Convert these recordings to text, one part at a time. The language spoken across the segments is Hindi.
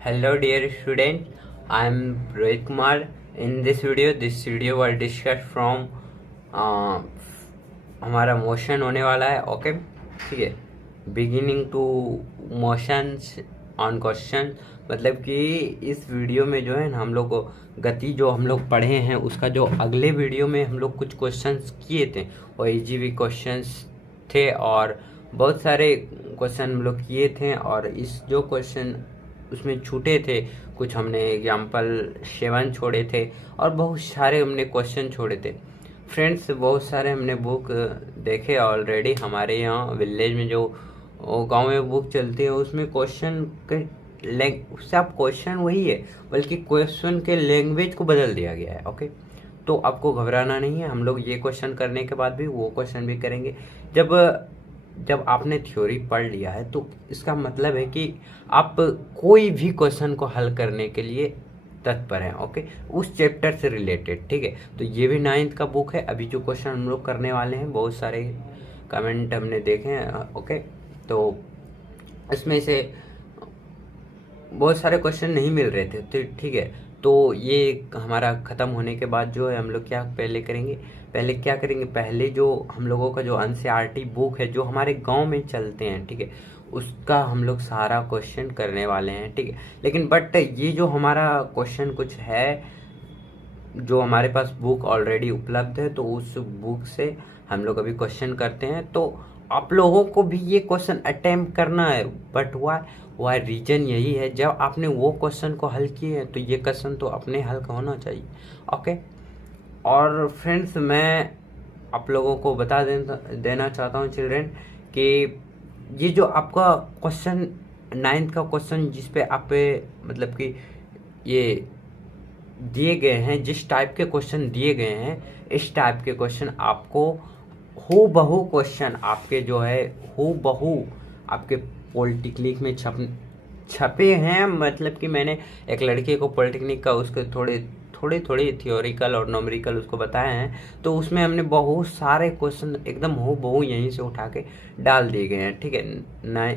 Hello dear student, I am Rohit Kumar. In this video will discuss from uh, हमारा मोशन होने वाला है. ओके, ठीक है. Beginning to motions on question, मतलब कि इस वीडियो में जो है ना हम लोग गति जो हम लोग पढ़े हैं उसका जो अगले वीडियो में हम लोग कुछ क्वेश्चंस किए थे वो इजी क्वेश्चंस थे और बहुत सारे क्वेश्चन हम लोग किए थे. और इस जो क्वेश्चन उसमें छूटे थे, कुछ हमने एग्जाम्पल 7 छोड़े थे और बहुत सारे हमने क्वेश्चन छोड़े थे. फ्रेंड्स, बहुत सारे हमने बुक देखे ऑलरेडी. हमारे यहाँ विलेज में जो गांव में बुक चलती है उसमें क्वेश्चन के उससे आप क्वेश्चन वही है, बल्कि क्वेश्चन के लैंग्वेज को बदल दिया गया है. ओके, तो आपको घबराना नहीं है. हम लोग ये क्वेश्चन करने के बाद भी वो क्वेश्चन भी करेंगे. जब आपने थ्योरी पढ़ लिया है तो इसका मतलब है कि आप कोई भी क्वेश्चन को हल करने के लिए तत्पर हैं. ओके, उस चैप्टर से रिलेटेड. ठीक है, तो ये भी 9th का बुक है. अभी जो क्वेश्चन हम लोग करने वाले हैं बहुत सारे कमेंट हमने देखे हैं. ओके, तो इसमें से बहुत सारे क्वेश्चन नहीं मिल रहे थे, तो ठीक है. तो ये हमारा ख़त्म होने के बाद जो है हम लोग क्या करेंगे, पहले जो हम लोगों का जो एनसीईआरटी बुक है जो हमारे गांव में चलते हैं, ठीक है, उसका हम लोग सारा क्वेश्चन करने वाले हैं. ठीक है, लेकिन बट ये जो हमारा क्वेश्चन कुछ है जो हमारे पास बुक ऑलरेडी उपलब्ध है तो उस बुक से हम लोग अभी क्वेश्चन करते हैं. तो आप लोगों को भी ये क्वेश्चन अटेम्प्ट करना है. बट वाई रीजन यही है, जब आपने वो क्वेश्चन को हल किए हैं तो ये क्वेश्चन तो अपने हल का होना चाहिए. ओके, और फ्रेंड्स मैं आप लोगों को बता देना चाहता हूँ चिल्ड्रेन कि ये जो आपका क्वेश्चन 9th का क्वेश्चन जिस पे आप मतलब कि ये दिए गए हैं, जिस टाइप के क्वेश्चन दिए गए हैं इस टाइप के क्वेश्चन आपको हूबहू क्वेश्चन आपके जो है हूबहू आपके पॉलिटेक्निक में छपे हैं. मतलब कि मैंने एक लड़के को पॉलिटेक्निक का उसके थोड़े थियोरिकल और न्यूमेरिकल उसको बताए हैं, तो उसमें हमने बहुत सारे क्वेश्चन एकदम हूबहू यहीं से उठा के डाल दिए गए हैं. ठीक है ना,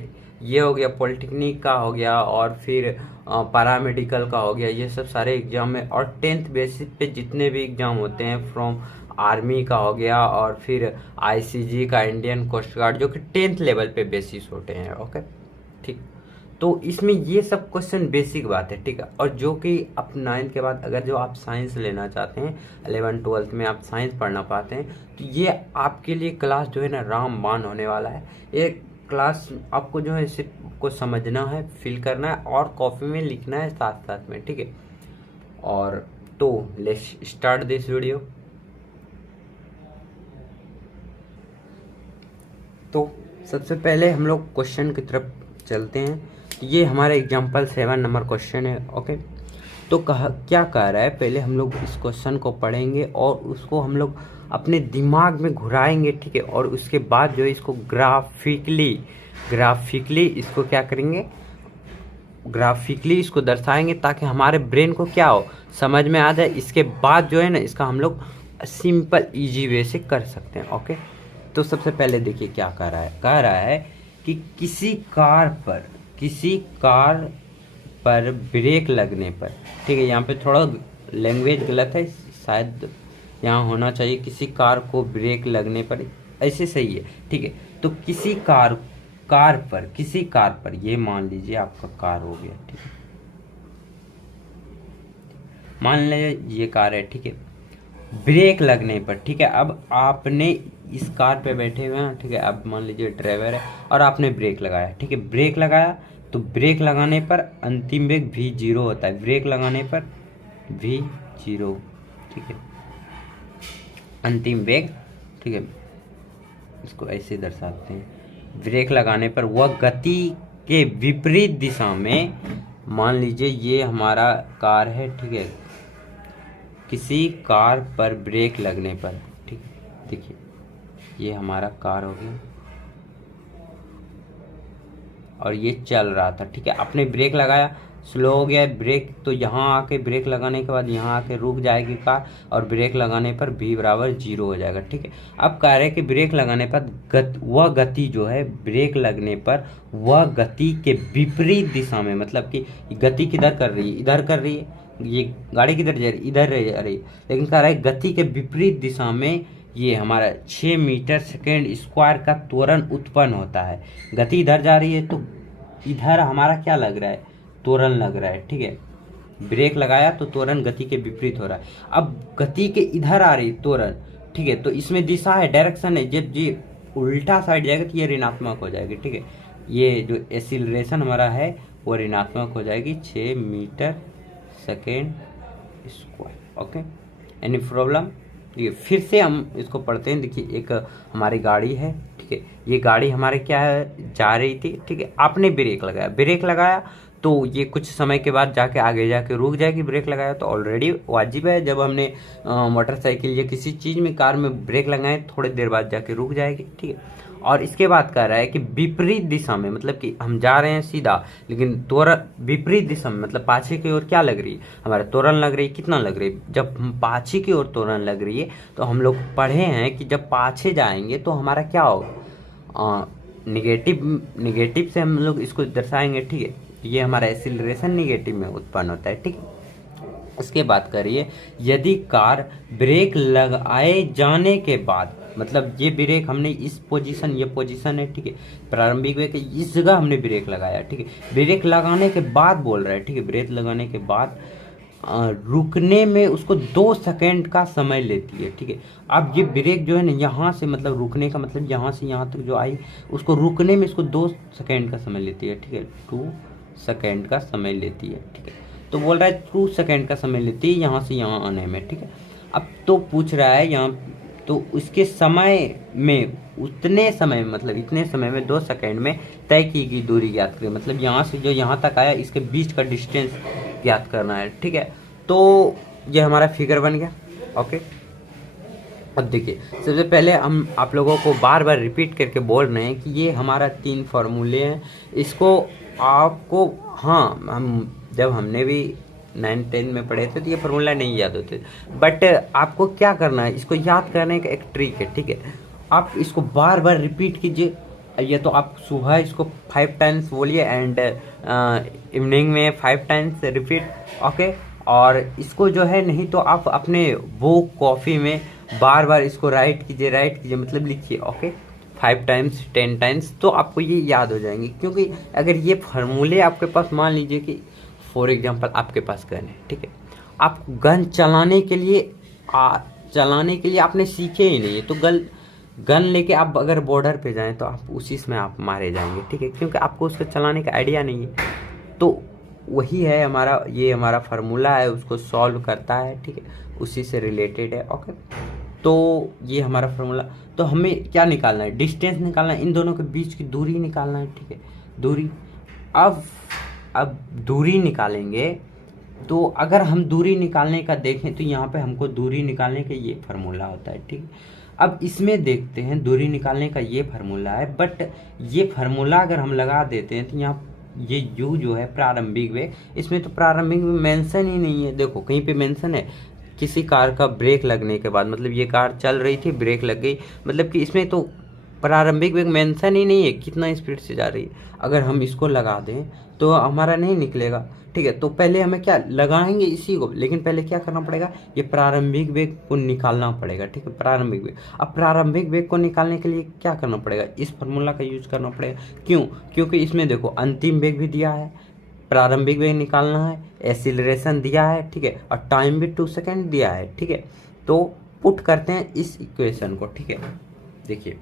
ये हो गया पॉलिटेक्निक का हो गया और फिर पैरामेडिकल का हो गया. ये सब सारे एग्जाम में और 10th बेसिस पे जितने भी एग्जाम होते हैं फ्रॉम आर्मी का हो गया और फिर आईसीजी का, इंडियन कोस्ट गार्ड, जो कि 10th लेवल पे बेसिस होते हैं. ओके, ठीक. तो इसमें ये सब क्वेश्चन बेसिक बात है. ठीक है, और जो कि आप 9th के बाद अगर जो आप साइंस लेना चाहते हैं 11th 12th में आप साइंस पढ़ना पाते हैं तो ये आपके लिए क्लास जो है ना रामबाण होने वाला है. ये क्लास आपको जो है सिर्फ को समझना है, फिल करना है और कॉपी में लिखना है साथ साथ में. ठीक है, और तो लेट्स स्टार्ट दिस वीडियो. तो सबसे पहले हम लोग क्वेश्चन की तरफ चलते हैं. ये हमारा एग्जाम्पल 7 नंबर क्वेश्चन है. ओके, तो क्या कह रहा है, पहले हम लोग इस क्वेश्चन को पढ़ेंगे और उसको हम लोग अपने दिमाग में घुराएंगे. ठीक है, और उसके बाद जो है इसको ग्राफिकली इसको क्या करेंगे, ग्राफिकली इसको दर्शाएंगे ताकि हमारे ब्रेन को क्या हो, समझ में आ जाए. इसके बाद जो है ना इसका हम लोग सिंपल इजी वे से कर सकते हैं. ओके, तो सबसे पहले देखिए क्या कह रहा है कि किसी कार पर ब्रेक लगने पर, ठीक है, यहाँ पे थोड़ा लैंग्वेज गलत है, शायद यहाँ होना चाहिए किसी कार को ब्रेक लगने पर, ऐसे सही है. ठीक है, तो किसी कार पर ये मान लीजिए आपका कार हो गया. ठीक है, मान लीजिए ये कार है. ठीक है, ब्रेक लगने पर, ठीक है, अब आपने इस कार पे बैठे हुए हैं. ठीक है, अब मान लीजिए ड्राइवर है और आपने ब्रेक लगाया. ठीक है, ब्रेक लगाया तो ब्रेक लगाने पर अंतिम वेग v0 होता है. ब्रेक लगाने पर v0, ठीक है, अंतिम वेग. ठीक है, इसको ऐसे दर्शाते हैं. ब्रेक लगाने पर वह गति के विपरीत दिशा में, मान लीजिए ये हमारा कार है. ठीक है, किसी कार पर ब्रेक लगने पर, ठीक, देखिए ये हमारा कार हो गया और ये चल रहा था. ठीक है, आपने ब्रेक लगाया स्लो हो गया है ब्रेक, तो यहाँ आके ब्रेक लगाने के बाद यहाँ आके रुक जाएगी कार और ब्रेक लगाने पर v बराबर 0 हो जाएगा। ठीक है, अब कह रहे हैं कि ब्रेक लगाने पर वह गति जो है ब्रेक लगने पर वह गति के विपरीत दिशा में, मतलब कि गति किधर कर रही है, इधर कर रही है, ये गाड़ी किधर जा रही है, इधर जा रही है, लेकिन कह रहा है गति के विपरीत दिशा में ये हमारा 6 मीटर सेकेंड स्क्वायर का त्वरण उत्पन्न होता है। गति इधर जा रही है तो इधर हमारा क्या लग रहा है, त्वरण लग रहा है। ठीक है, ब्रेक लगाया तो त्वरण गति के विपरीत हो रहा है। अब गति के इधर आ रही त्वरण, ठीक है, तो इसमें दिशा है, डायरेक्शन है, जब ये उल्टा साइड जाएगा तो ये ऋणात्मक हो जाएगी। ठीक है, ये जो एक्सीलरेशन हमारा है वो ऋणात्मक हो जाएगी 6 metre second square. Okay, any problem? देखिए फिर से हम इसको पढ़ते हैं। देखिए एक हमारी गाड़ी है, ठीक है, ये गाड़ी हमारे क्या है, जा रही थी। ठीक है, आपने ब्रेक लगाया तो ये कुछ समय के बाद जाके आगे जाके रुक जाएगी। ब्रेक लगाया तो ऑलरेडी वाजिब है, जब हमने मोटरसाइकिल या किसी चीज़ में, कार में ब्रेक लगाए थोड़ी देर बाद जाके रुक जाएगी। ठीक है, और इसके बाद कह रहा है कि विपरीत दिशा में, मतलब कि हम जा रहे हैं सीधा, लेकिन त्वरण विपरीत दिशा में, मतलब पाछे की ओर क्या लग रही है, हमारा त्वरण लग रही है। कितना लग रही है, जब हम पाछे की ओर त्वरण लग रही है तो हम लोग पढ़े हैं कि जब पाछे जाएंगे तो हमारा क्या होगा, निगेटिव से हम लोग इसको दर्शाएंगे। ठीक है, ये हमारा एक्सीलरेशन निगेटिव में उत्पन्न होता है। ठीक है, इसके बाद करिए, यदि कार ब्रेक लगाए जाने के बाद, मतलब ये ब्रेक हमने इस पोजीशन, ये पोजीशन है, ठीक है, प्रारंभिक वेग इस जगह हमने ब्रेक लगाया। ठीक है, ब्रेक लगाने के बाद बोल रहा है, ठीक है, ब्रेक लगाने के बाद रुकने में उसको 2 सेकेंड का समय लेती है। ठीक है, अब ये ब्रेक जो है ना, यहाँ से मतलब रुकने का मतलब यहाँ से यहाँ तक जो आई, उसको रुकने में इसको 2 सेकेंड का समय लेती है। ठीक है, 2 सेकेंड का समय लेती है। ठीक है, तो बोल रहा है 2 सेकेंड का समय लेती है यहाँ से यहाँ आने में। ठीक है, अब तो पूछ रहा है यहाँ, तो उसके समय में, उतने समय में, मतलब इतने समय में 2 सेकेंड में तय की गई दूरी ज्ञात करें, मतलब यहाँ से जो यहाँ तक आया इसके बीच का डिस्टेंस ज्ञात करना है। ठीक है, तो ये हमारा फिगर बन गया। ओके, अब देखिए सबसे पहले हम आप लोगों को बार बार रिपीट करके बोल रहे हैं कि ये हमारा 3 फार्मूले हैं, इसको आपको, हाँ, हम जब हमने भी 9-10 में पढ़े थे तो ये फार्मूला नहीं याद होते, बट आपको क्या करना है, इसको याद करने का एक ट्रिक है। ठीक है, आप इसको बार बार रिपीट कीजिए। ये तो आप सुबह इसको 5 टाइम्स बोलिए एंड इवनिंग में 5 टाइम्स रिपीट। ओके, और इसको जो है, नहीं तो आप अपने बुक कॉपी में बार बार इसको राइट कीजिए, मतलब लिखिए। ओके, 5 टाइम्स 10 टाइम्स, तो आपको ये याद हो जाएंगे। क्योंकि अगर ये फार्मूले आपके पास, मान लीजिए कि फॉर एग्जांपल आपके पास गन है, ठीक है, आप गन चलाने के लिए आपने सीखे ही नहीं है, तो गन लेके आप अगर बॉर्डर पे जाएं तो आप उसी में आप मारे जाएंगे। ठीक है, क्योंकि आपको उसको चलाने का आइडिया नहीं है। तो वही है हमारा, ये हमारा फार्मूला है, उसको सॉल्व करता है। ठीक है, उसी से रिलेटेड है। ओके, तो ये हमारा फार्मूला, तो हमें क्या निकालना है, डिस्टेंस निकालना है, इन दोनों के बीच की दूरी निकालना है। ठीक है, दूरी, अब दूरी निकालेंगे, तो अगर हम दूरी निकालने का देखें तो यहाँ पे हमको दूरी निकालने का ये फार्मूला होता है। ठीक, अब इसमें देखते हैं, दूरी निकालने का ये फार्मूला है, बट ये फार्मूला अगर हम लगा देते हैं तो यहाँ ये u जो है प्रारंभिक वेग, इसमें तो प्रारंभिक वेग मेंशन ही नहीं है। देखो कहीं पे मेंशन है, किसी कार का ब्रेक लगने के बाद, मतलब ये कार चल रही थी, ब्रेक लग गई, मतलब कि इसमें तो प्रारंभिक वेग मेंशन ही नहीं है, कितना स्पीड से जा रही है। अगर हम इसको लगा दें तो हमारा नहीं निकलेगा। ठीक है, तो पहले हमें क्या लगाएंगे इसी को, लेकिन पहले क्या करना पड़ेगा, ये प्रारंभिक वेग को निकालना पड़ेगा। ठीक है, प्रारंभिक वेग, अब प्रारंभिक वेग को निकालने के लिए क्या करना पड़ेगा, इस फार्मूला का यूज करना पड़ेगा। क्यों, क्योंकि इसमें देखो अंतिम वेग भी दिया है, प्रारंभिक वेग निकालना है, एक्सीलरेशन दिया है, ठीक है, और टाइम भी 2 सेकेंड दिया है। ठीक है, तो पुट करते हैं इस इक्वेशन को। ठीक है, देखिए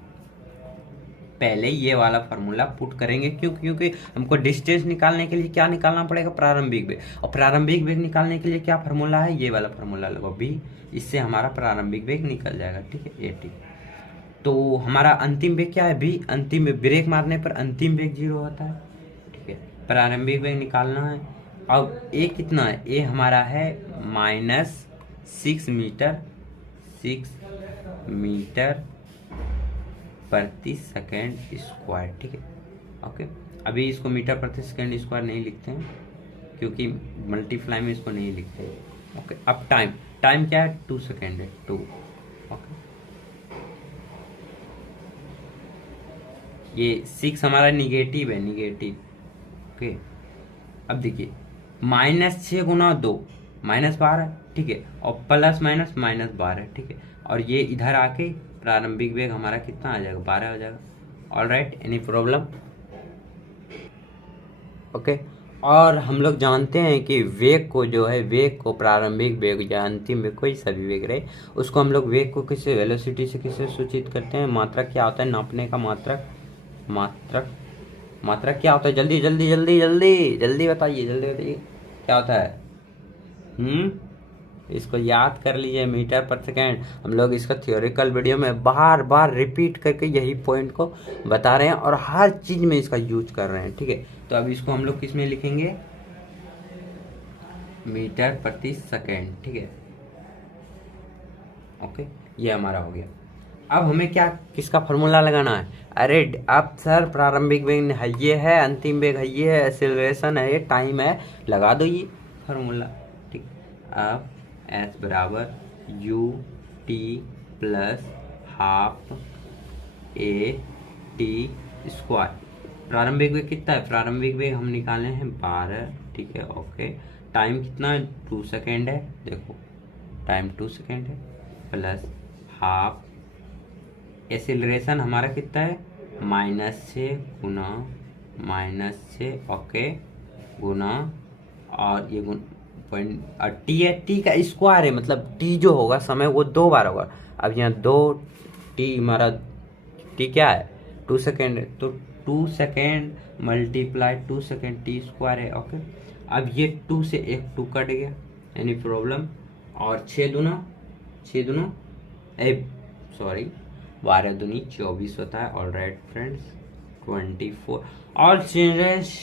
पहले ये वाला फार्मूला पुट करेंगे, क्योंकि हमको डिस्टेंस निकालने के लिए क्या निकालना पड़ेगा, प्रारंभिक वेग, और प्रारंभिक वेग निकालने के लिए क्या फार्मूला है, ये वाला फार्मूला लगाओ b, इससे हमारा प्रारंभिक वेग निकल जाएगा। ठीक है, 80। तो हमारा अंतिम वेग क्या है, b, अंतिम वेग, ब्रेक मारने पर अंतिम वेग 0 होता है। ठीक है, प्रारंभिक वेग निकालना है। अब a कितना है, a हमारा है -6 मीटर प्रति सेकेंड स्क्वायर। ठीक है, ओके, अभी इसको मीटर प्रति सेकेंड स्क्वायर नहीं लिखते हैं क्योंकि मल्टीप्लाई में इसको नहीं लिखते। ओके, अब टाइम क्या है, 2 सेकेंड है, 2। ओके, ये 6 हमारा निगेटिव है, निगेटिव। ओके, अब देखिए -6 गुना 2 -12, ठीक है, और प्लस माइनस -12, ठीक है, और ये इधर आके प्रारंभिक वेग हमारा कितना आ जाएगा, 12 हो जाएगा। All right, any problem? Okay, और हम लोग जानते हैं कि वेग को जो है, वेग को प्रारंभिक वेग या अंतिम वेग, कोई सा भी वेग रहे, उसको हम लोग वेग को किसी वेलोसिटी से किसे सूचित करते हैं, मात्रक क्या होता है, नापने का मात्रक। मात्रक क्या होता है, जल्दी जल्दी जल्दी जल्दी जल्दी बताइए, जल्दी बताइए क्या होता है। इसको याद कर लीजिए, मीटर पर सेकेंड। हम लोग इसका थियोरिकल वीडियो में बार बार रिपीट करके यही पॉइंट को बता रहे हैं और हर चीज में इसका यूज कर रहे हैं, ठीक है। तो अब इसको हम लोग किस में लिखेंगे, मीटर प्रति सेकेंड, ठीक है। ओके, ये हमारा हो गया। अब हमें क्या, किसका फॉर्मूला लगाना है, अरे अब सर प्रारंभिक वेग है ये है, अंतिम वेग है ये है, एक्सेलरेशन है ये, टाइम है, लगा दो ये फॉर्मूला, ठीक। अब S बराबर U T plus half A T square. प्रारंभिक वेग कितना है, प्रारंभिक वेग हम निकाले हैं 12, ठीक है। ओके, टाइम कितना है, 2 सेकेंड है, देखो टाइम 2 सेकेंड है, प्लस हाफ एक्सेलरेशन हमारा कितना है, -6 गुना -6, ओके, गुना, और ये टी है, टी का स्क्वायर है, मतलब टी जो होगा समय वो 2 बार होगा। अब यहाँ 2 टी हमारा, टी क्या है, 2 सेकेंड है, तो 2 second multiply 2 second, T square है। ओके, अब ये 2 से एक 2 कट गया, एनी प्रॉब्लम, और 6 दूना 12 दूनी 24 होता है। All right friends, 24। और चिल्ड्रंस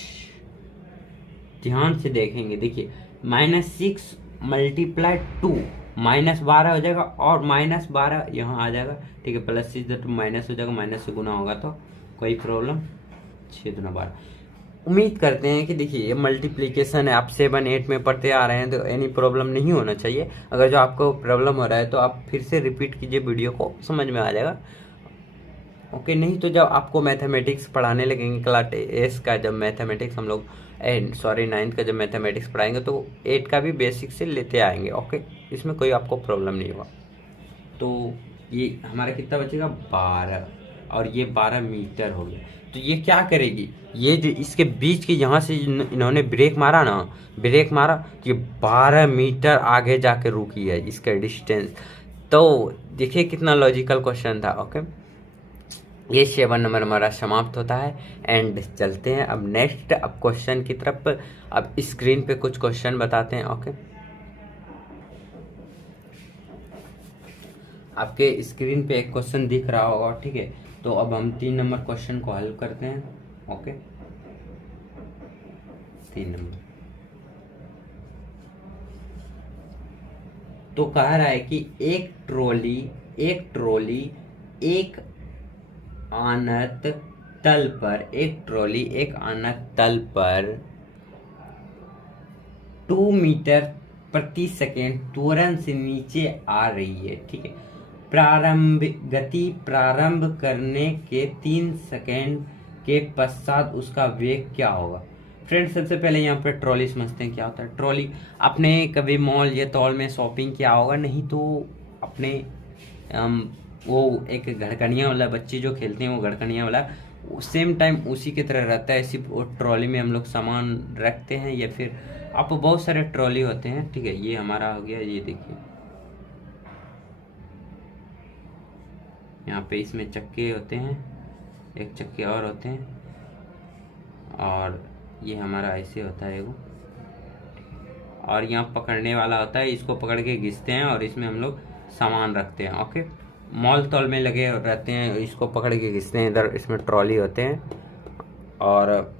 ध्यान से देखेंगे, देखिए -6 मल्टीप्लाई 2 -12 हो जाएगा, और -12 यहाँ आ जाएगा, ठीक है, +6 तो माइनस हो जाएगा, माइनस से गुना होगा तो कोई प्रॉब्लम, 6 दूना 12। उम्मीद करते हैं कि देखिए ये मल्टीप्लिकेशन है, आप 7 8 में पढ़ते आ रहे हैं, तो एनी प्रॉब्लम नहीं होना चाहिए। अगर जो आपको प्रॉब्लम हो रहा है तो आप फिर से रिपीट कीजिए, वीडियो को समझ में आ जाएगा। ओके, नहीं तो जब आपको मैथमेटिक्स पढ़ाने लगेंगे, क्लास 8 का जब मैथमेटिक्स हम लोग 9th का जब मैथमेटिक्स पढ़ाएंगे तो 8 का भी बेसिक से लेते आएंगे। ओके, इसमें कोई आपको प्रॉब्लम नहीं होगा। तो ये हमारा कितना बचेगा, 12, और ये 12 मीटर हो गया। तो ये क्या करेगी, ये जो इसके बीच के यहाँ से इन्होंने ब्रेक मारा ना, ब्रेक मारा तो ये 12 मीटर आगे जाके रुकी है, इसका डिस्टेंस। तो देखिए कितना लॉजिकल क्वेश्चन था। ओके, ये 7 नंबर हमारा समाप्त होता है, एंड चलते हैं अब नेक्स्ट, अब क्वेश्चन की तरफ। अब स्क्रीन पे कुछ क्वेश्चन बताते हैं। ओके, आपके स्क्रीन पे एक क्वेश्चन दिख रहा होगा, ठीक है। तो अब हम 3 नंबर क्वेश्चन को हल करते हैं। ओके, 3 नंबर तो कह रहा है कि एक ट्रॉली एक अनंत तल पर 2 मीटर प्रति सेकेंड त्वरण से नीचे आ रही है, ठीक है। गति प्रारंभ करने के 3 सेकेंड के पश्चात उसका वेग क्या होगा। फ्रेंड्स, सबसे पहले यहाँ पे ट्रॉली समझते हैं क्या होता है। ट्रॉली, आपने कभी मॉल या तौल में शॉपिंग किया होगा, नहीं तो अपने वो एक घड़कनिया वाला, बच्चे जो खेलते हैं वो घड़कनिया वाला, सेम टाइम उसी की तरह रहता है। सिर्फ वो ट्रॉली में हम लोग सामान रखते हैं, या फिर आप बहुत सारे ट्रॉली होते हैं, ठीक है। ये हमारा हो गया, ये देखिए यहाँ पे इसमें चक्के होते हैं, एक चक्के और होते हैं, और ये हमारा ऐसे होता है एगो, और यहाँ पकड़ने वाला होता है, इसको पकड़ के घिसते हैं और इसमें हम लोग सामान रखते हैं। ओके, मॉल तौल में लगे रहते हैं, इसको पकड़ के खींचते हैं, इधर इसमें ट्रॉली होते हैं और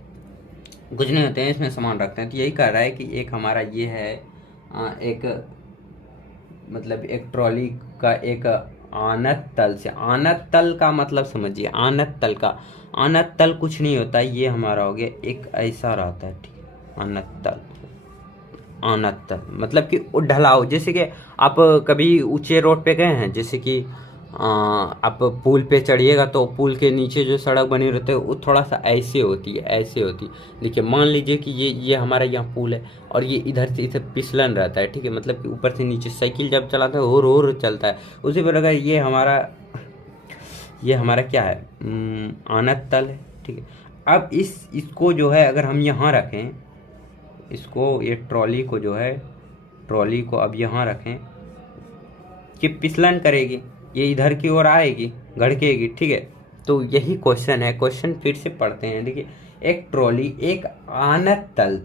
कुछ नहीं होते हैं, इसमें सामान रखते हैं। तो यही कह रहा है कि एक हमारा ये है एक, मतलब एक ट्रॉली का एक आनत तल से, आनत तल का मतलब समझिए, आनत तल का, आनत तल कुछ नहीं होता, ये हमारा हो गया एक ऐसा रहता है, ठीक है, आनत तल। आनत तल मतलब कि ढलाव, जैसे कि आप कभी ऊंचे रोड पे गए हैं, जैसे कि आप पुल पे चढ़िएगा तो पुल के नीचे जो सड़क बनी रहती है वो थोड़ा सा ऐसे होती है, ऐसे होती है। देखिए मान लीजिए कि ये हमारा यहाँ पुल है और ये इधर से इधर फिसलन रहता है, ठीक है, मतलब कि ऊपर से नीचे साइकिल जब चलाता है और चलता है, उसी प्रकार ये हमारा क्या है, आनत तल है, ठीक है। अब इसको जो है अगर हम यहाँ रखें, इसको ये ट्रॉली को जो है, ट्रॉली को अब यहाँ रखें कि फिसलन करेगी, ये इधर की ओर आएगी, घड़केगी, ठीक है। तो यही क्वेश्चन है, क्वेश्चन फिर से पढ़ते हैं। देखिए एक ट्रॉली एक आनत तल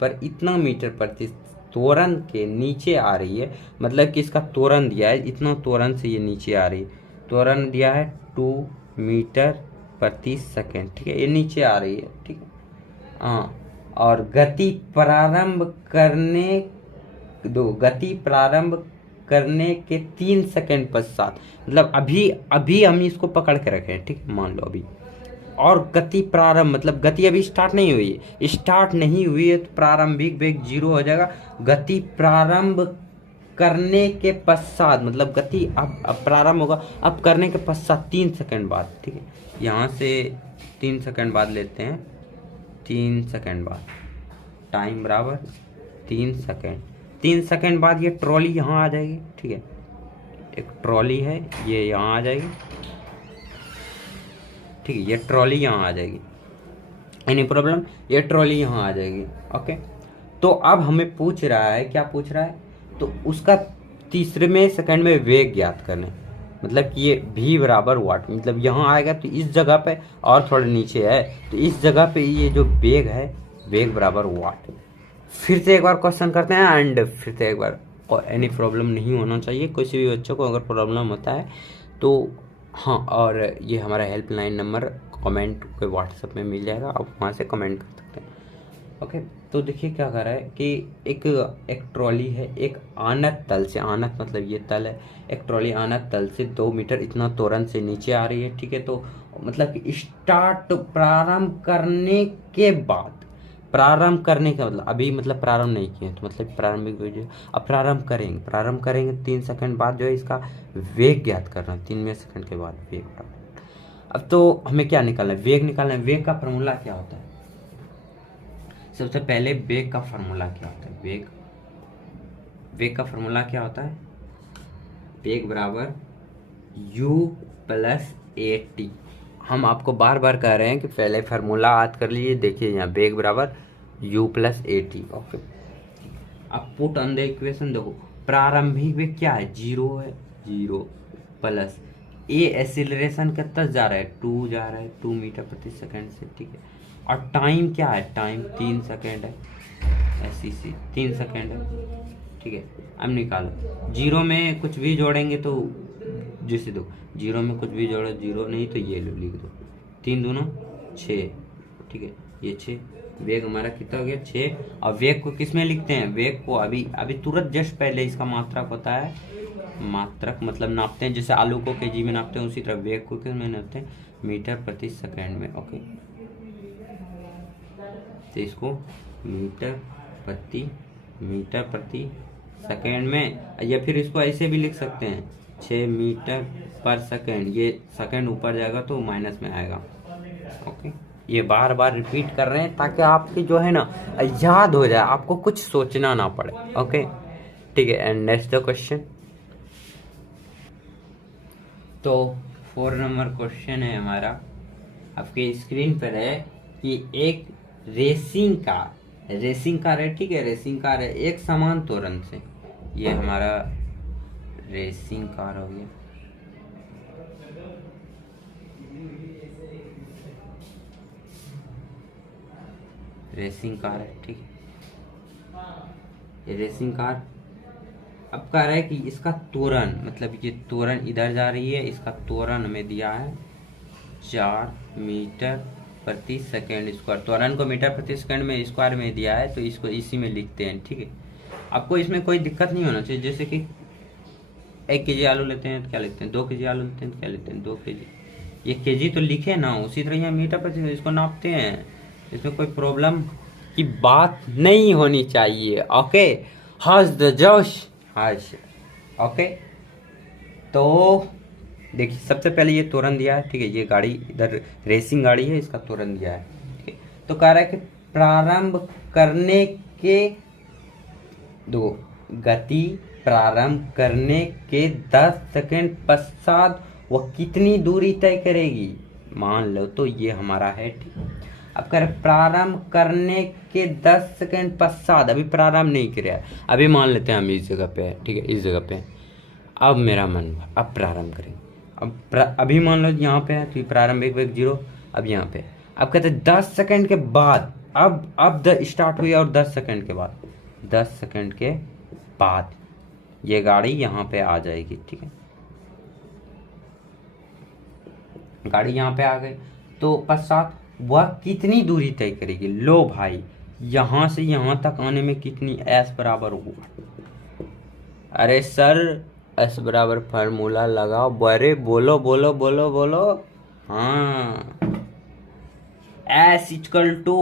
पर इतना मीटर प्रति त्वरण के नीचे आ रही है, मतलब कि इसका त्वरण दिया है, इतना त्वरण से ये नीचे आ रही है, त्वरण दिया है 2 मीटर प्रति सेकेंड, ठीक है, ये नीचे आ रही है, ठीक है। हाँ, और गति प्रारंभ करने के 3 सेकेंड पश्चात, मतलब अभी हम इसको पकड़ के रखे हैं, ठीक है, मान लो अभी, और गति प्रारंभ मतलब गति अभी स्टार्ट नहीं हुई है, स्टार्ट नहीं हुई है तो प्रारंभिक वेग 0 हो जाएगा। गति प्रारंभ करने के पश्चात मतलब गति अब प्रारंभ होगा, अब करने के पश्चात 3 सेकंड बाद, ठीक है, यहाँ से 3 सेकंड बाद लेते हैं, 3 सेकंड बाद, टाइम बराबर 3 सेकंड, 3 सेकंड बाद ये ट्रॉली यहाँ आ जाएगी, ठीक है, एक ट्रॉली है ये यहाँ आ जाएगी, ठीक है, ये ट्रॉली यहाँ आ जाएगी, एनी प्रॉब्लम, ये ट्रॉली यहाँ आ जाएगी, ओके। तो अब हमें पूछ रहा है, क्या पूछ रहा है, तो उसका तीसरे सेकंड में वेग ज्ञात करना, मतलब कि ये v बराबर वाट, मतलब यहाँ आएगा तो इस जगह पे और थोड़ा नीचे है तो इस जगह पे ये जो वेग है, वेग बराबर वाट। फिर से एक बार क्वेश्चन करते हैं एंड फिर से एक बार, और एनी प्रॉब्लम नहीं होना चाहिए, किसी भी बच्चों को अगर प्रॉब्लम होता है तो हाँ, और ये हमारा हेल्पलाइन नंबर कमेंट के व्हाट्सएप में मिल जाएगा, आप वहाँ से कमेंट कर सकते हैं, ओके। तो देखिए क्या कर रहा है कि एक ट्रॉली है, एक आनत तल से, आनत मतलब ये तल है, एक ट्रॉली आनत तल से 2 मीटर इतना त्वरण से नीचे आ रही है, ठीक है। तो मतलब कि प्रारंभ करने के बाद, प्रारंभ करने का मतलब अभी मतलब प्रारंभ नहीं किए तो मतलब प्रारंभिक वेग, अब प्रारंभ करेंगे 3 सेकंड बाद जो है इसका वेग ज्ञात करना, 3वें सेकंड के बाद वेग। अब तो हमें क्या निकालना है, वेग निकालना है। वेग का फॉर्मूला क्या होता है, सबसे पहले वेग का फॉर्मूला क्या होता है, वेग का फॉर्मूला क्या होता है, वेग बराबर u प्लस at। हम आपको बार बार कह रहे हैं कि पहले फार्मूला याद कर लीजिए। देखिए यहाँ वेग बराबर u प्लस at, ओके। अब पुट ऑन द इक्वेशन, देखो प्रारंभिक वेग क्या है, 0 है, 0 प्लस ए एक्सीलरेशन कितना जा रहा है, 2 जा रहा है, 2 मीटर प्रति सेकंड से, ठीक है। और टाइम क्या है, टाइम 3 सेकंड है, ऐसी 3 सेकंड है, ठीक है। अब निकालो, 0 में कुछ भी जोड़ेंगे तो जैसे दो, 0 में कुछ भी जोड़ो 0, नहीं तो ये लो लिख दो, 3 दूना 6, ठीक है, ये 6, वेग हमारा कितना हो गया 6। और वेग को किस में लिखते हैं, वेग को अभी तुरंत जस्ट पहले इसका मात्रक होता है, मात्रक मतलब नापते हैं, जैसे आलू को केजी में नापते हैं उसी तरह वेग को किस में नापते हैं, मीटर प्रति सेकंड में, ओके। तो इसको मीटर प्रति सेकंड में, या फिर इसको ऐसे भी लिख सकते हैं 6 मीटर पर सेकंड, ये सेकंड ऊपर जाएगा तो माइनस में आएगा, ओके। ये बार बार रिपीट कर रहे हैं ताकि आपकी जो है ना याद हो जाए, आपको कुछ सोचना ना पड़े, ओके, ठीक है। एंड नेक्स्ट द क्वेश्चन, तो 4 नंबर क्वेश्चन है हमारा, आपके स्क्रीन पर है कि एक रेसिंग कार है, ठीक है, रेसिंग कार है, एक समान त्वरण से, ये हमारा रेसिंग कार हो गया, रेसिंग कार है, ठीक है, ये रेसिंग कार। अब कह रहा है कि इसका त्वरण, मतलब ये त्वरण इधर जा रही है, इसका त्वरण हमें दिया है 4 मीटर प्रति सेकंड स्क्वायर, त्वरण को मीटर प्रति सेकंड में स्क्वायर में दिया है तो इसको इसी में लिखते हैं, ठीक है। आपको इसमें कोई दिक्कत नहीं होना चाहिए, जैसे कि 1 केजी आलू लेते हैं तो क्या लिखते हैं, 2 केजी आलू लेते हैं तो क्या लिखते हैं 2 केजी, ये केजी तो लिखे ना, उसी तरह यहाँ मीटर प्रति इसको नापते हैं, इसमें कोई प्रॉब्लम की बात नहीं होनी चाहिए। ओके, हर्ष द जोश, हर्ष। ओके, तो देखिए सबसे पहले ये तोरन दिया है, ठीक है। ये गाड़ी इधर रेसिंग गाड़ी है, इसका तोरन दिया है, ठीक है। तो कह रहा है कि प्रारंभ करने के दो गति प्रारंभ करने के 10 सेकंड पश्चात वह कितनी दूरी तय करेगी। मान लो तो ये हमारा है, ठीक। अब कर प्रारंभ करने के 10 सेकंड पश्चात, अभी प्रारंभ नहीं किया, अभी मान लेते हैं हम इस जगह पे है, ठीक है, इस जगह पे। अब मेरा मन, अब प्रारंभ करेंगे। अब अभी मान लो यहाँ पे है, तो प्रारंभिक वेग 0। अब यहाँ पे अब कहते हैं 10 सेकंड के बाद, अब स्टार्ट हुई और 10 सेकंड के बाद, 10 सेकंड के बाद ये गाड़ी यहाँ पे आ जाएगी, ठीक है। गाड़ी यहाँ पे आ गई तो पश्चात वह कितनी दूरी तय करेगी। लो भाई, यहाँ से यहाँ तक आने में कितनी एस बराबर होगा। अरे सर एस बराबर फार्मूला लगाओ, बड़े बोलो बोलो बोलो बोलो। हाँ, एस इक्वल टू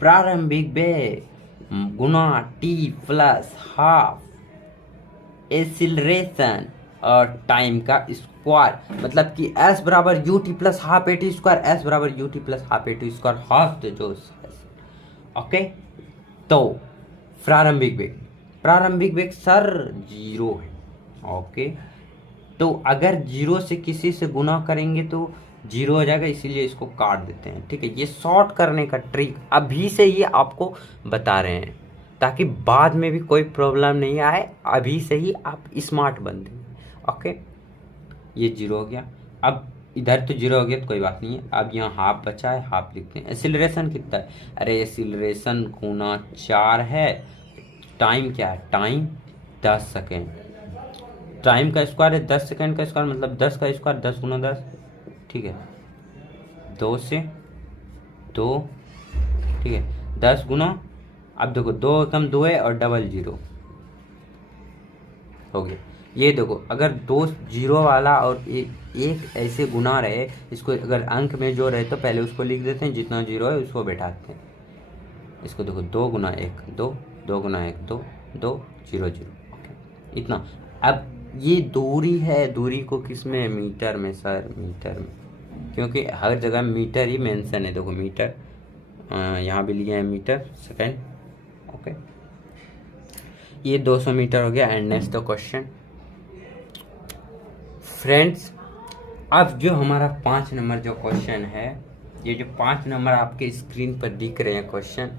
प्रारंभिक वेग गुना टी प्लस हाफ एक्सीलरेशन और टाइम का स्क्वायर, मतलब कि एस बराबर U T plus half A T square, S बराबर U T plus half A T square, half the जो। ओके, तो प्रारंभिक वेग सर 0 है। ओके, तो अगर 0 से किसी से गुना करेंगे तो 0 हो जाएगा, इसीलिए इसको काट देते हैं, ठीक है। ये शॉर्ट करने का ट्रिक अभी से ही आपको बता रहे हैं, ताकि बाद में भी कोई प्रॉब्लम नहीं आए, अभी से ही आप स्मार्ट बन देंगे। ओके, ये 0 हो गया। अब इधर तो 0 हो गया तो कोई बात नहीं है। अब यहाँ हाफ बचा है, हाफ लिखते हैं। एक्सीलरेशन कितना है, अरे एक्सीलरेशन गुना 4 है। टाइम क्या है, टाइम 10 सेकेंड। टाइम का स्क्वायर है 10 सेकेंड का स्क्वायर, मतलब 10 का स्क्वायर 10 गुना 10, ठीक है। 2 से 2, ठीक है, 10 गुना, अब देखो 2 कम 2 है और डबल 0 हो गया। ये देखो, अगर 2 0 वाला और एक ऐसे गुना रहे, इसको अगर अंक में जो रहे तो पहले उसको लिख देते हैं, जितना 0 है उसको बैठाते हैं। इसको देखो 2 गुना 1 2, 2 गुना 1 2, 2 0 0। ओके, इतना। अब ये दूरी है, दूरी को किस में, मीटर में सर, मीटर में, क्योंकि हर जगह मीटर ही मेंशन है। देखो मीटर, यहाँ भी लिए हैं मीटर सेकेंड। ओके, ये 200 मीटर हो गया। And next the question friends, अब जो हमारा 5 नंबर जो क्वेश्चन है, ये जो 5 नंबर आपके स्क्रीन पर दिख रहे हैं क्वेश्चन,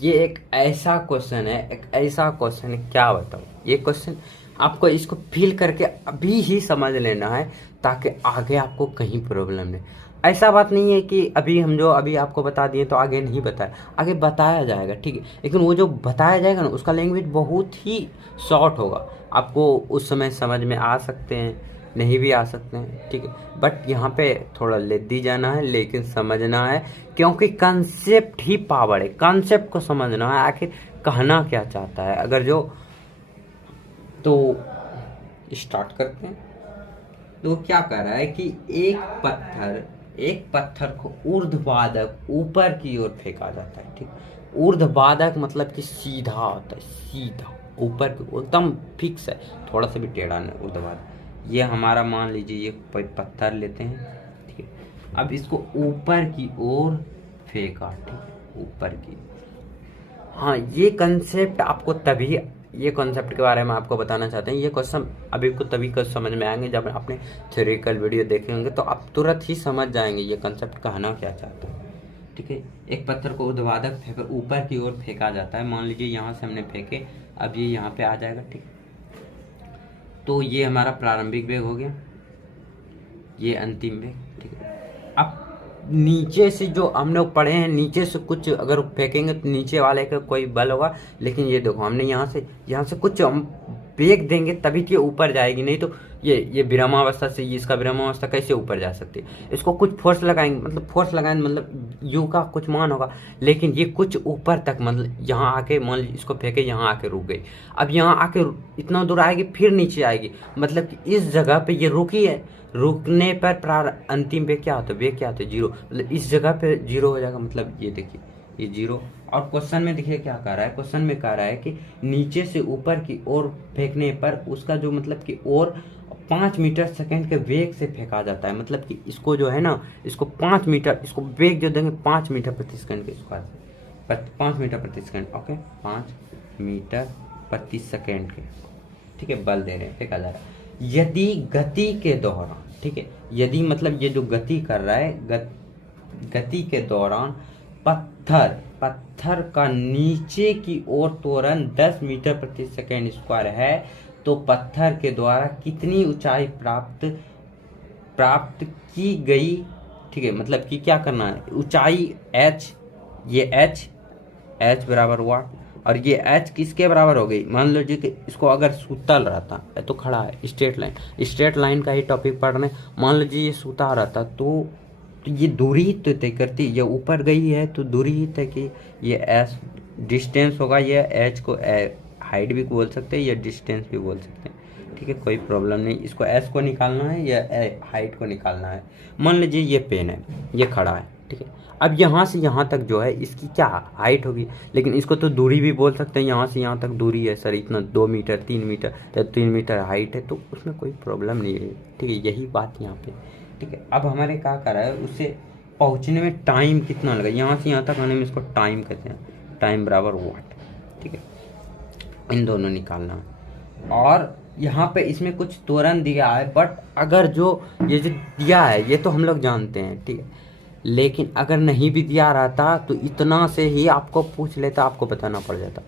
ये एक ऐसा क्वेश्चन है, एक ऐसा क्वेश्चन है, क्या बताऊँ। ये क्वेश्चन आपको इसको फील करके अभी ही समझ लेना है, ताकि आगे आपको कहीं प्रॉब्लम नहीं। ऐसा बात नहीं है कि अभी हम जो अभी आपको बता दिए तो आगे नहीं बताया, आगे बताया जाएगा, ठीक है। लेकिन वो जो बताया जाएगा ना, उसका लैंग्वेज बहुत ही शॉर्ट होगा, आपको उस समय समझ में आ सकते हैं, नहीं भी आ सकते हैं, ठीक है। बट यहाँ पे थोड़ा लेदी जाना है, लेकिन समझना है, क्योंकि कंसेप्ट ही पावर है। कंसेप्ट को समझना है, आखिर कहना क्या चाहता है। अगर जो तो स्टार्ट करते हैं। तो क्या कह रहा है कि एक पत्थर को ऊर्ध्वाधक ऊपर की ओर फेंका जाता है, ठीक। ऊर्ध्वाधक मतलब कि सीधा होता है, सीधा ऊपर की, एकदम फिक्स है, थोड़ा सा भी टेढ़ा नहीं, ऊर्ध्वाधक। ये हमारा मान लीजिए ये पत्थर लेते हैं, ठीक है। अब इसको ऊपर की ओर फेंका, ठीक, ऊपर की। हाँ, ये कंसेप्ट आपको तभी, ये कॉन्सेप्ट के बारे में आपको बताना चाहते हैं। ये क्वेश्चन अभी को तभी को समझ में आएंगे जब आपने थ्योरेटिकल वीडियो देखे होंगे, तो आप तुरंत ही समझ जाएंगे ये कॉन्सेप्ट कहना क्या चाहता है, ठीक है। एक पत्थर को ऊर्ध्वाधक फेंक ऊपर की ओर फेंका जाता है। मान लीजिए यहाँ से हमने फेंके, अब ये यहाँ पे आ जाएगा, ठीक। तो ये हमारा प्रारंभिक वेग हो गया, ये अंतिम वेग, ठीक है। अब नीचे से जो हम लोग पढ़े हैं, नीचे से कुछ अगर फेंकेंगे तो नीचे वाले का कोई बल होगा, लेकिन ये देखो हमने यहाँ से कुछ हम फेंक देंगे तभी तो ये ऊपर जाएगी, नहीं तो ये विरामावस्था से इसका विरामावस्था कैसे ऊपर जा सकती है। इसको कुछ फोर्स लगाएंगे, मतलब यू का कुछ मान होगा, लेकिन ये कुछ ऊपर तक, मतलब यहाँ आके मान लीजिए इसको फेंके, यहाँ आके रुक गई। अब यहाँ आके इतना दूर आएगी, फिर नीचे आएगी, मतलब कि इस जगह पे ये रुकी है। रुकने पर अंतिम वेग क्या होता है, वेग क्या होता है, 0, मतलब इस जगह पे 0 हो जाएगा। मतलब ये देखिए ये 0। और क्वेश्चन में देखिए क्या कह रहा है, क्वेश्चन में कह रहा है कि नीचे से ऊपर की ओर फेंकने पर उसका जो मतलब कि और 5 मीटर सेकंड के वेग से फेंका जाता है। मतलब कि इसको जो है ना, इसको 5 मीटर, इसको वेग जो देंगे 5 मीटर प्रति सेकंड के स्क्वायर से, 5 मीटर प्रति सेकंड, ओके 5 मीटर प्रति सेकंड के, ठीक है, बल दे रहे हैं, फेंका जा रहा है। यदि गति के दौरान, ठीक है, यदि मतलब ये जो गति कर रहा है, गति के दौरान पत्थर का नीचे की ओर त्वरण 10 मीटर प्रति सेकंड स्क्वायर है, तो पत्थर के द्वारा कितनी ऊंचाई प्राप्त की गई, ठीक है, मतलब कि क्या करना है, ऊंचाई h, ये h बराबर वाट, और ये h किसके बराबर हो गई, मान लो जी कि इसको अगर सुतल रहता है तो खड़ा है, स्ट्रेट लाइन का ही टॉपिक पढ़ रहे, मान लो जी ये सुता रहता तो ये दूरी ही तो तय करती, ये ऊपर गई है तो दूरी ही तय की, ये s डिस्टेंस होगा, ये h को हाइट भी बोल सकते हैं, या डिस्टेंस भी बोल सकते हैं, ठीक है, कोई प्रॉब्लम नहीं। इसको s को निकालना है या हाइट को निकालना है। मान लीजिए ये पेन है, ये खड़ा है, ठीक है, अब यहाँ से यहाँ तक जो है इसकी क्या हाइट होगी, लेकिन इसको तो दूरी भी बोल सकते हैं, यहाँ से यहाँ तक दूरी है सर इतना 2 मीटर 3 मीटर या 3 मीटर हाइट है, तो उसमें कोई प्रॉब्लम नहीं है, ठीक है, यही बात यहाँ पे, ठीक है। अब हमारे क्या कर रहा है, उससे पहुँचने में टाइम कितना लगा, यहाँ से यहाँ तक आने में इसको टाइम कहते हैं, टाइम बराबर वाट, ठीक है, इन दोनों निकालना है। और यहाँ पे इसमें कुछ त्वरण दिया है, बट अगर जो ये जो दिया है ये तो हम लोग जानते हैं, ठीक है, लेकिन अगर नहीं भी दिया रहता तो इतना से ही आपको पूछ लेता, आपको बताना पड़ जाता।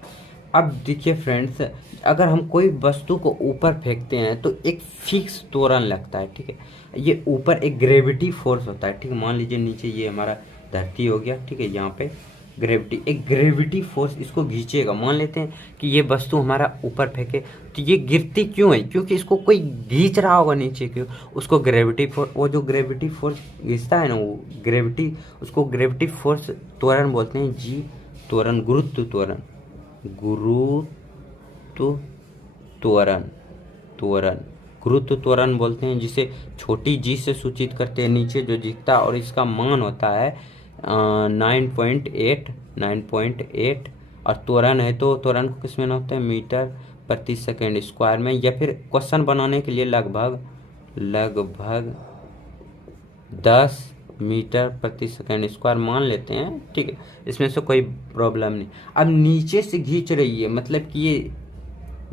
अब देखिए फ्रेंड्स, अगर हम कोई वस्तु को ऊपर फेंकते हैं तो एक फिक्स त्वरण लगता है, ठीक है, ये ऊपर एक ग्रेविटी फोर्स होता है, ठीक है, मान लीजिए नीचे ये हमारा धरती हो गया, ठीक है, यहाँ पे एक ग्रेविटी फोर्स इसको खींचेगा। मान लेते हैं कि ये वस्तु हमारा ऊपर फेंके तो ये गिरती क्यों है, क्योंकि इसको कोई खींच रहा होगा नीचे की, उसको ग्रेविटी फोर्स, वो जो ग्रेविटी फोर्स खींचता है ना, वो ग्रेविटी, उसको ग्रेविटी फोर्स त्वरण बोलते हैं, जी त्वरण, गुरुत्व त्वरण बोलते हैं, जिसे छोटी जी से सूचित करते हैं, नीचे जो दिखता है, और इसका मान होता है 9.8, और त्वरण है तो त्वरण को किस में होता है, मीटर प्रति सेकंड स्क्वायर में, या फिर क्वेश्चन बनाने के लिए लगभग 10 मीटर प्रति सेकंड स्क्वायर मान लेते हैं, ठीक है, इसमें से कोई प्रॉब्लम नहीं। अब नीचे से खींच रही है, मतलब कि ये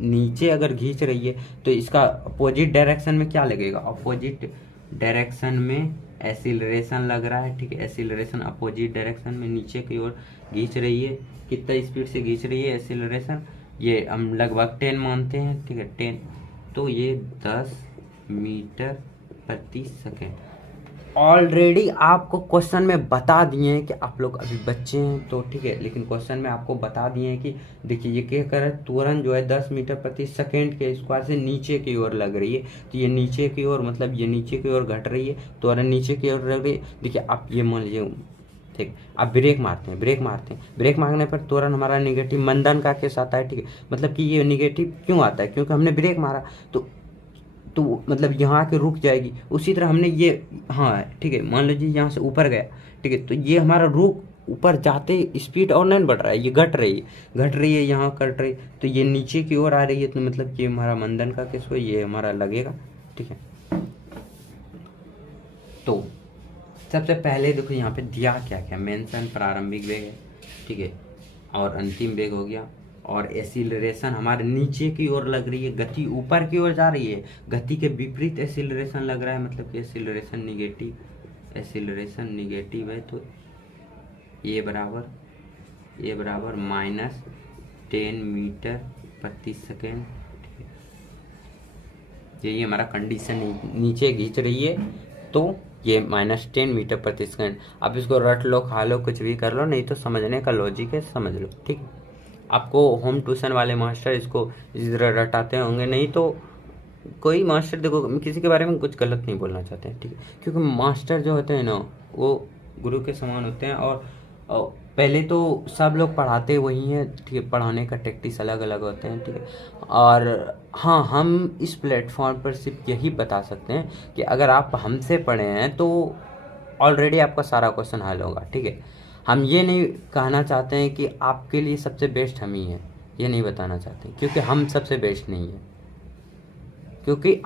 नीचे अगर खींच रही है तो इसका अपोजिट डायरेक्शन में क्या लगेगा, अपोजिट डायरेक्शन में एक्सीलरेशन लग रहा है, ठीक है, एक्सीलरेशन अपोजिट डायरेक्शन में नीचे की ओर खींच रही है, कितना स्पीड से खींच रही है एक्सीलरेशन, ये हम लगभग 10 मानते हैं, ठीक है, 10, तो ये 10 मीटर प्रति सेकंड। ऑलरेडी आपको क्वेश्चन में बता दिए हैं कि आप लोग अभी बच्चे हैं तो ठीक है, लेकिन क्वेश्चन में आपको बता दिए हैं कि देखिए ये क्या कर रहा है, त्वरण जो है 10 मीटर प्रति सेकंड के स्क्वायर से नीचे की ओर लग रही है, तो ये नीचे की ओर, मतलब ये नीचे की ओर घट रही है, त्वरण नीचे की ओर लग रही है। देखिए आप ये मान लीजिए, ठीक, अब ब्रेक मारते हैं, ब्रेक मारने पर त्वरण हमारा निगेटिव मंदन का केस आता है, ठीक है, मतलब कि ये निगेटिव क्यों आता है, क्योंकि हमने ब्रेक मारा तो मतलब यहाँ के रुक जाएगी। उसी तरह हमने ये, हाँ ठीक है, मान लीजिए यहाँ से ऊपर गया, ठीक है, तो ये हमारा रुक, ऊपर जाते स्पीड और नहीं बढ़ रहा है, ये घट रही है, यहाँ कट रही, तो ये नीचे की ओर आ रही है, तो मतलब ये हमारा मंदन का केस हो, ये हमारा लगेगा, ठीक है। तो सबसे पहले देखो यहाँ पे दिया क्या क्या, मेंशन प्रारंभिक वेग है, ठीक है, और अंतिम वेग हो गया, और एक्सीलरेशन हमारे नीचे की ओर लग रही है, गति ऊपर की ओर जा रही है, गति के विपरीत एक्सीलरेशन लग रहा है, मतलब कि एक्सीलरेशन निगेटिव है, तो ये बराबर -10 मीटर प्रति सेकेंड, यही हमारा कंडीशन, नीचे खींच रही है तो ये -10 मीटर प्रति सेकेंड। अब इसको रट लो, खा लो, कुछ भी कर लो, नहीं तो समझने का लॉजिक है, समझ लो, ठीक है। आपको होम ट्यूशन वाले मास्टर इसको इसी तरह रटाते होंगे, नहीं तो कोई मास्टर, देखो किसी के बारे में कुछ गलत नहीं बोलना चाहते हैं, ठीक है, क्योंकि मास्टर जो होते हैं ना वो गुरु के समान होते हैं, और पहले तो सब लोग पढ़ाते वही हैं, ठीक है, पढ़ाने का टेक्टिक्स अलग अलग होते हैं, ठीक है। और हाँ, हम इस प्लेटफॉर्म पर सिर्फ यही बता सकते हैं कि अगर आप हमसे पढ़े हैं तो ऑलरेडी आपका सारा क्वेश्चन हल होगा, ठीक है। हम ये नहीं कहना चाहते हैं कि आपके लिए सबसे बेस्ट हम ही हैं, ये नहीं बताना चाहते, क्योंकि हम सबसे बेस्ट नहीं है। क्योंकि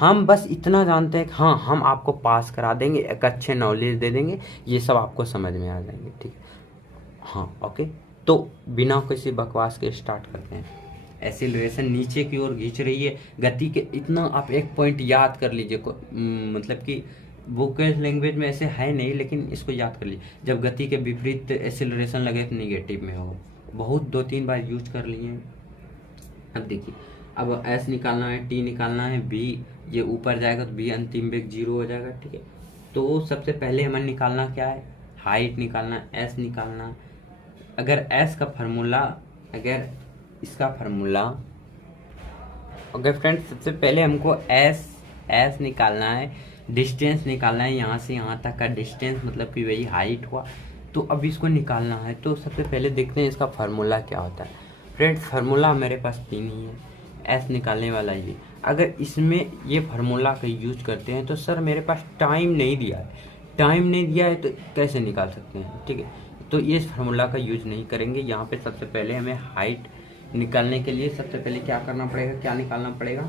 हम बस इतना जानते हैं कि हाँ हम आपको पास करा देंगे, एक अच्छे नॉलेज दे देंगे, ये सब आपको समझ में आ जाएंगे, ठीक है। हाँ ओके, तो बिना किसी बकवास के स्टार्ट करते हैं। एक्सीलरेशन नीचे की ओर खींच रही है, गति के इतना आप एक पॉइंट याद कर लीजिए, मतलब कि वोकल लैंग्वेज में ऐसे है नहीं, लेकिन इसको याद कर लीजिए, जब गति के विपरीत एक्सीलरेशन लगे तो निगेटिव में हो। बहुत 2-3 बार यूज कर लिए। अब देखिए, अब एस निकालना है, टी निकालना है, बी ये ऊपर जाएगा तो बी अंतिम वेग 0 हो जाएगा, ठीक है। तो सबसे पहले हमें निकालना क्या है, हाइट निकालना है, एस निकालना है। अगर एस का फार्मूला, अगर इसका फार्मूला, ओके फ्रेंड्स, सबसे पहले हमको एस निकालना है, डिस्टेंस निकालना है, यहाँ से यहाँ तक का डिस्टेंस मतलब कि वही हाइट हुआ। तो अब इसको निकालना है, तो सबसे पहले देखते हैं इसका फार्मूला क्या होता है। फ्रेंड्स फार्मूला मेरे पास 3 ही है, एस निकालने वाला ये। अगर इसमें ये फार्मूला का यूज करते हैं तो सर मेरे पास टाइम नहीं दिया है, टाइम नहीं दिया है तो कैसे निकाल सकते हैं, ठीक है। तो ये इस फार्मूला का यूज नहीं करेंगे। यहाँ पे सबसे पहले हमें हाइट निकालने के लिए सबसे पहले क्या करना पड़ेगा, क्या निकालना पड़ेगा,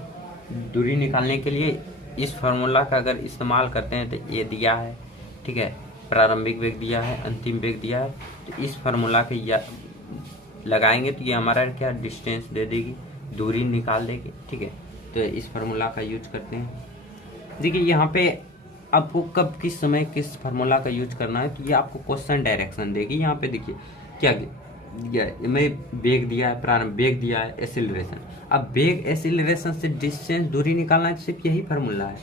दूरी निकालने के लिए इस फार्मूला का अगर इस्तेमाल करते हैं तो ये दिया है, ठीक है, प्रारंभिक वेग दिया है, अंतिम वेग दिया है। तो इस फार्मूला के लगाएंगे तो ये हमारा क्या डिस्टेंस दे देगी, दूरी निकाल देगी, ठीक है। तो इस फार्मूला का यूज करते हैं। देखिए यहाँ पे आपको कब किस समय किस फार्मूला का यूज करना है, तो ये आपको क्वेश्चन डायरेक्शन देगी। यहाँ पे देखिए क्या दिया है, मैं वेग दिया है, प्रारंभ वेग दिया है, एक्सीलरेशन। अब वेग एक्सीलरेशन से डिस्टेंस दूरी निकालना है, सिर्फ यही फार्मूला है,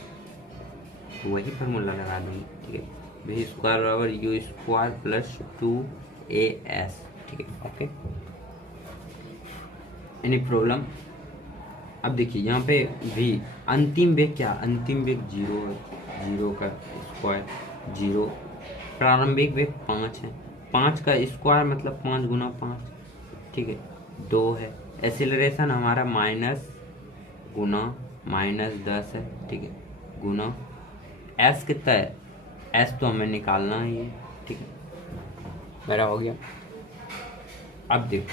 तो वही फार्मूला लगा दूंगी, ठीक है। वी स्क्वायर बराबर यू स्क्वायर प्लस 2as, ठीक है, ओके। Any problem. अब देखिए यहाँ पे भी अंतिम वेग क्या, अंतिम वेग 0 है, 0 का स्क्वायर 0, प्रारंभिक वेग 5 है, 5 का स्क्वायर मतलब 5 गुना 5, ठीक है, 2 है। एक्सीलरेशन हमारा माइनस गुना -10 है, ठीक है, गुना एस कितना है, एस तो हमें निकालना ही है, ठीक है, मेरा हो गया। अब देखो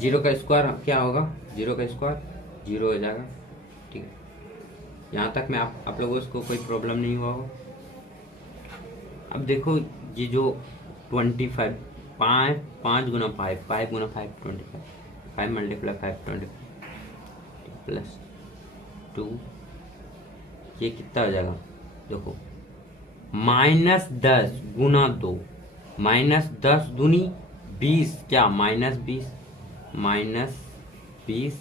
0 का स्क्वायर क्या होगा, 0 का स्क्वायर 0 हो जाएगा, ठीक है। यहाँ तक में आप लोगों को कोई प्रॉब्लम नहीं हुआ होगा। अब देखो ये जो 25 5 गुना 5 5 गुना 5 25, 5 मल्टीप्लाई 5 25 प्लस 2, ये कितना हो जाएगा, देखो -10 गुना 2, -10 दूनी 20, क्या -20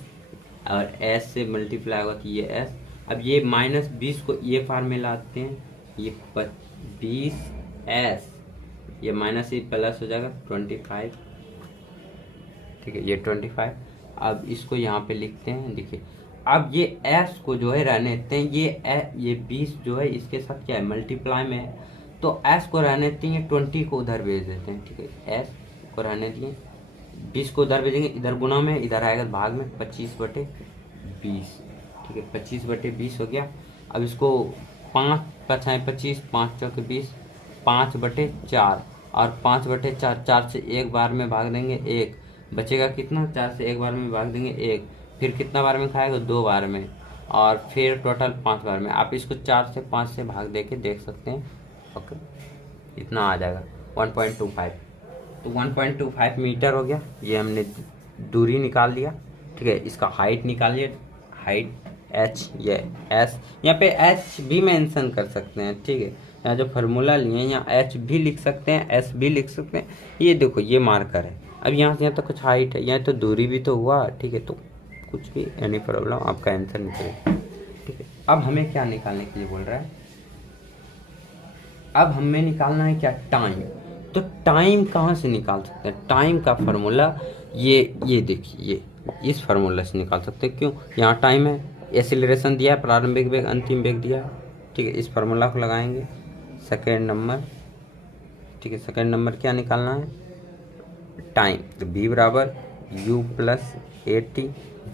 और s से मल्टीप्लाई होगा तो ये s। अब ये -20 को ये फार्मूला लाते हैं, ये 20s, ये माइनस ही प्लस हो जाएगा 25, ठीक है, ये 25। अब इसको यहाँ पे लिखते हैं, देखिए अब ये s को जो है रहने देते हैं, ये 20 जो है इसके साथ क्या है मल्टीप्लाई में है, तो s को रहने देते हैं, 20 को उधर भेज देते हैं, ठीक है, s को रहने दिए, 20 को उधर भेजेंगे, इधर गुना में, इधर आएगा भाग में, 25/20, ठीक है, 25/20 हो गया। अब इसको 5 × 25, 5 × 20, 5/4 और 5/4, 4 से एक बार में भाग देंगे 1, बचेगा कितना, 4 से एक बार में भाग देंगे 1, फिर कितना बार में खाएगा, 2 बार में, और फिर टोटल 5 बार में। आप इसको 4 से 5 से भाग दे के देख सकते हैं, ओके, इतना आ जाएगा 1.25, तो 1.25 मीटर हो गया। ये हमने दूरी निकाल लिया, ठीक है। इसका हाइट निकालिए, हाइट h, ये s, यहाँ पे h भी मेंशन कर सकते हैं, ठीक है। यहाँ जो फार्मूला लिए यहाँ h भी लिख सकते हैं, s भी लिख सकते हैं। ये देखो ये मार्कर है, अब यहाँ से यहाँ तक कुछ हाइट है, यहाँ तो दूरी भी तो हुआ, ठीक है, तो कुछ भी एनी प्रॉब्लम, आपका आंसर निकलेगा, ठीक है। अब हमें क्या निकालने के लिए बोल रहा है, अब हमें निकालना है क्या, टाइम। तो टाइम कहाँ से निकाल सकते हैं, टाइम का फार्मूला ये देखिए, ये इस फार्मूला से निकाल सकते हैं। क्यों, यहाँ टाइम है, एक्सीलरेशन दिया है, प्रारंभिक वेग, अंतिम वेग दिया है, ठीक है। इस फार्मूला को लगाएंगे, सेकेंड नंबर, ठीक है, सेकेंड नंबर क्या निकालना है, टाइम, तो v बराबर u + 80,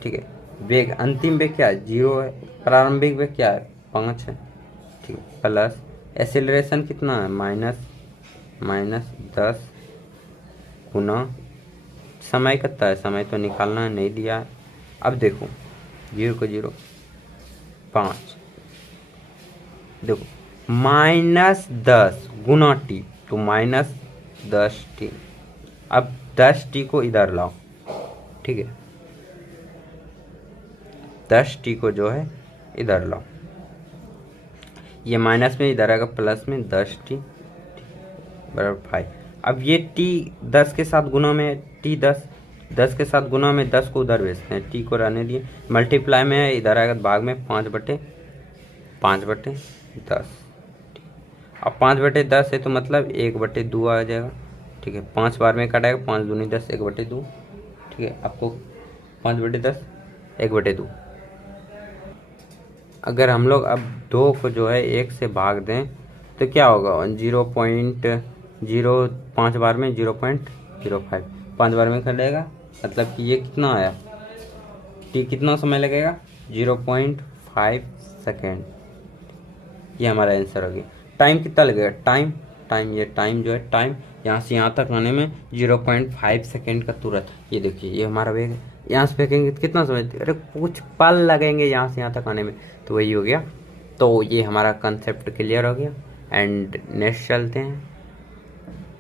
ठीक है। वेग, अंतिम वेग क्या है 0 है, प्रारंभिक वेग क्या है 5 है, ठीक है, प्लस एक्सेलरेशन कितना है, -10 गुना समय कितना है, समय तो निकालना नहीं दिया है। अब देखो 0 को 0 5, देखो -10 गुना टी, तो -10t। अब 10t को इधर लाओ, ठीक है, 10t को जो है इधर लाओ, ये माइनस में इधर आएगा प्लस में 10t बराबर 5। अब ये t 10 के साथ गुना में, t 10 के साथ गुना में 10 को उधर भेजते हैं, t को रहने दिए, मल्टीप्लाई में है, इधर आएगा भाग में 5/10। अब 5/10 है तो मतलब 1/2 आ जाएगा, ठीक है, 5 बार में कटाएगा, 5 दूनी 10, 1/2, ठीक है, आपको 5/10 1/2। अगर हम लोग अब 2 को जो है 1 से भाग दें तो क्या होगा, 0.0, 5 बार में 0.05, 5 बार में कटेगा, मतलब कि ये कितना आया, टी कितना समय लगेगा, 0.5 सेकेंड। ये हमारा आंसर हो गया। टाइम कितना लगेगा, टाइम ये टाइम जो है, टाइम यहाँ से यहाँ तक आने में 0.5 सेकेंड का तुरंत। ये देखिए ये हमारा वेग है, यहाँ से फेंकेंगे कितना समय, अरे कुछ पल लगेंगे यहाँ से यहाँ तक आने में, तो वही हो गया। तो ये हमारा कंसेप्ट क्लियर हो गया। एंड नेक्स्ट चलते हैं।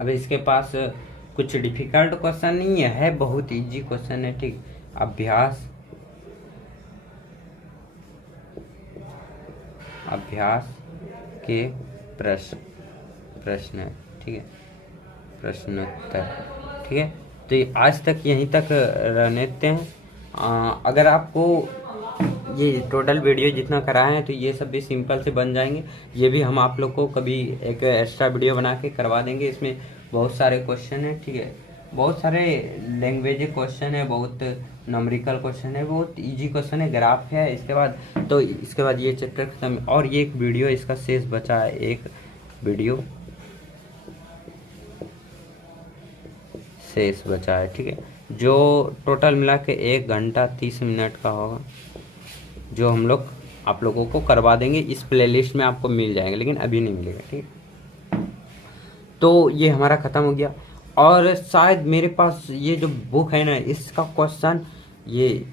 अब इसके पास कुछ डिफिकल्ट क्वेश्चन नहीं है, बहुत इजी क्वेश्चन है, ठीक। अभ्यास के प्रश्न है, ठीक है, प्रश्नोत्तर, ठीक है। तो ये आज तक यहीं तक रहने देते हैं। अगर आपको ये टोटल वीडियो जितना कराए हैं तो ये सब भी सिंपल से बन जाएंगे। ये भी हम आप लोग को कभी एक एक्स्ट्रा वीडियो बना के करवा देंगे। इसमें बहुत सारे क्वेश्चन हैं, ठीक है, बहुत सारे लैंग्वेज क्वेश्चन है, बहुत नंबरिकल क्वेश्चन है, बहुत इजी क्वेश्चन है, ग्राफ है। इसके बाद ये चैप्टर खत्म। और ये एक वीडियो इसका शेष बचा है, एक वीडियो शेष बचा है, ठीक है, जो टोटल मिला के 1 घंटा 30 मिनट का होगा, जो हम लोग आप लोगों को करवा देंगे। इस प्लेलिस्ट में आपको मिल जाएंगे, लेकिन अभी नहीं मिलेगा, ठीक है। तो ये हमारा ख़त्म हो गया। और शायद मेरे पास ये जो बुक है ना, इसका क्वेश्चन ये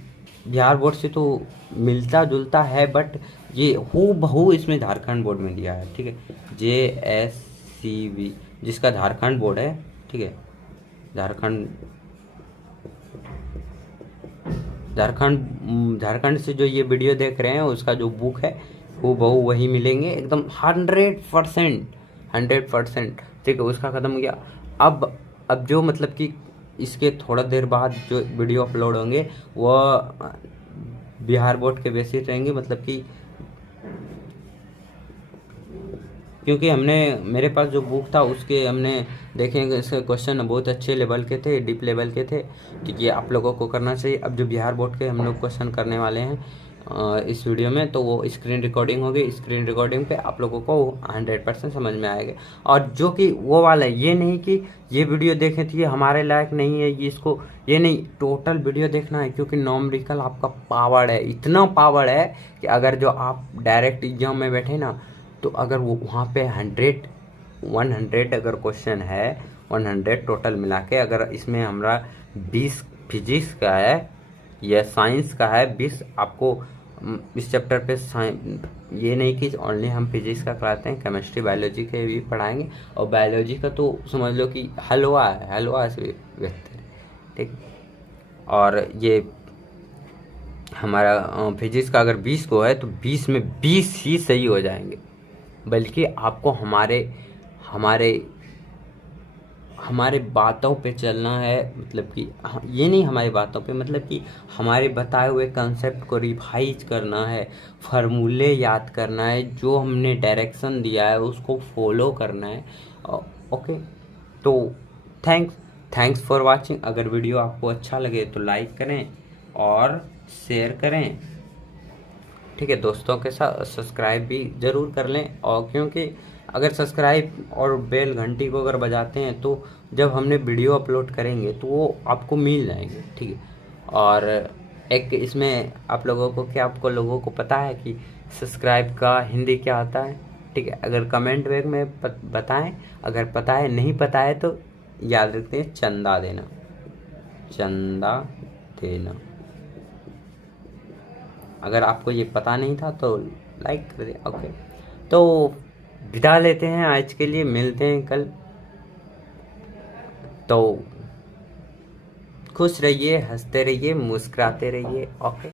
बिहार बोर्ड से तो मिलता जुलता है, बट ये हूबहू इसमें झारखंड बोर्ड में दिया है, ठीक है, JSCV जिसका झारखंड बोर्ड है, ठीक है, झारखंड से जो ये वीडियो देख रहे हैं उसका जो बुक है हूबहू वही मिलेंगे, एकदम 100%, ठीक है। उसका ख़त्म हो गया। अब जो मतलब कि इसके थोड़ा देर बाद जो वीडियो अपलोड होंगे वह बिहार बोर्ड के बेसिस रहेंगे, मतलब कि क्योंकि मेरे पास जो बुक था उसके हमने देखेंगे, इसके क्वेश्चन बहुत अच्छे लेवल के थे, डीप लेवल के थे, कि ये आप लोगों को करना चाहिए। अब जो बिहार बोर्ड के हम लोग क्वेश्चन करने वाले हैं इस वीडियो में, तो वो स्क्रीन रिकॉर्डिंग होगी। स्क्रीन रिकॉर्डिंग पे आप लोगों को 100% समझ में आएगा। और जो कि वो वाला है, ये नहीं कि ये वीडियो देखें तो ये हमारे लायक नहीं है, ये नहीं, टोटल वीडियो देखना है, क्योंकि नॉमरिकल आपका पावर है, इतना पावर है कि अगर जो आप डायरेक्ट एग्जाम में बैठे ना, तो अगर वो वहाँ पे 100 अगर क्वेश्चन है, 100 टोटल मिला के, अगर इसमें हमारा 20 फिजिक्स का है या साइंस का है, 20 आपको इस चैप्टर पे ये नहीं कि ओनली हम फिजिक्स का कराते हैं, केमिस्ट्री बायोलॉजी के भी पढ़ाएंगे। और बायोलॉजी का तो समझ लो कि हलवा से बेहतर, ठीक। और ये हमारा फिजिक्स का अगर 20 को है तो 20 में 20 ही सही हो जाएंगे, बल्कि आपको हमारे बातों पे चलना है, मतलब कि ये नहीं हमारी बातों पे, मतलब कि हमारे बताए हुए कंसेप्ट को रिवाइज करना है, फार्मूले याद करना है, जो हमने डायरेक्शन दिया है उसको फॉलो करना है। ओके, तो थैंक्स फॉर वाचिंग। अगर वीडियो आपको अच्छा लगे तो लाइक करें और शेयर करें, ठीक है, दोस्तों के साथ सब्सक्राइब भी ज़रूर कर लें। और क्योंकि अगर सब्सक्राइब और बेल घंटी को अगर बजाते हैं तो जब हमने वीडियो अपलोड करेंगे तो वो आपको मिल जाएंगे, ठीक है। और एक इसमें आप लोगों को पता है कि सब्सक्राइब का हिंदी क्या आता है? ठीक है। अगर कमेंट बैग में बताएं, अगर पता है, नहीं पता है तो याद रखते हैं चंदा देना, चंदा देना। अगर आपको ये पता नहीं था तो लाइक कर दे। ओके, तो विदा लेते हैं आज के लिए, मिलते हैं कल। तो खुश रहिए, हंसते रहिए, मुस्कुराते रहिए। ओके।